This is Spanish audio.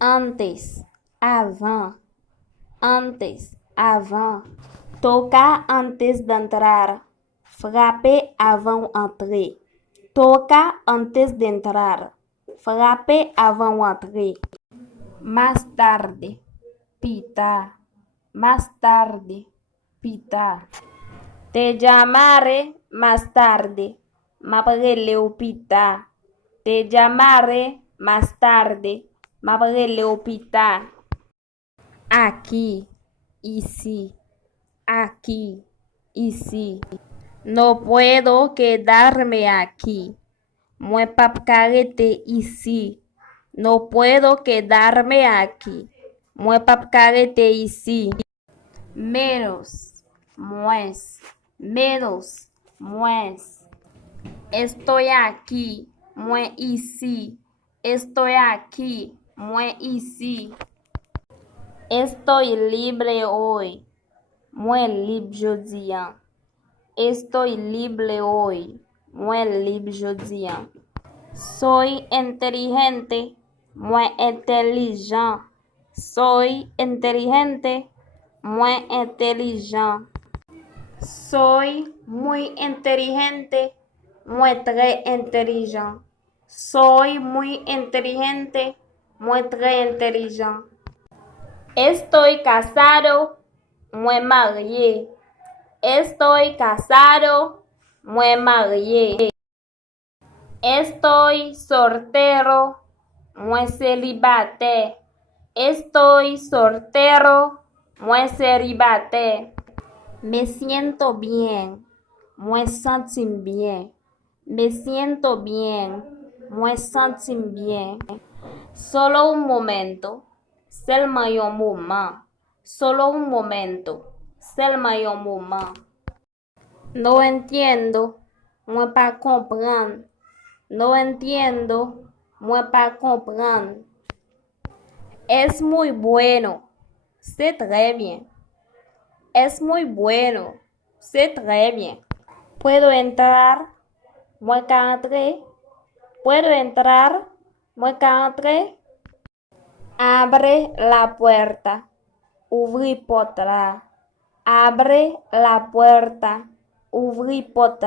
Antes, avant, antes, avant. Tocar antes de entrar. Frapper avant entrer. Tocar antes de entrar. Frapper avant entrer. Más tarde, pitar. Más tarde, pitar. Te llamaré más tarde. M'appelleré pitar. Te llamaré más tarde. M'appelleré pitar. Aquí, ici. Aquí, ici. No puedo quedarme aquí. Moi pas carrete ici. No puedo quedarme aquí. Moi pas carrete ici. Menos, moins, menos, moins. Estoy aquí, moi ici. Estoy aquí, moi ici. Estoy libre hoy. Moi libre jeudi. Estoy libre hoy. Moi libre jeudi. Soy inteligente. Moi intelligent. Soy inteligente. Moi intelligent. Soy muy inteligente. Moi très intelligent. Soy muy inteligente. Moi très intelligent. Estoy casado. Moi marié. Estoy casado. Moi marié. Estoy soltero. Moi célibataire. Estoy soltero. Moi célibataire. Me siento bien. Moi sentim bien. Me siento bien. Moi sentim bien. Solo un momento. Seulement un moment. Solo un momento. Seulement un moment. No entiendo. Moi pas comprendre. No entiendo. Moi pas comprendre. Es muy bueno. C'est très bien. Es muy bueno. C'est très bien. Puedo entrar. Moi qu'entrer. Puedo entrar. Moi qu'entrer. Abre la puerta. Ouvrir porte. Abre la puerta. Ouvrir porte.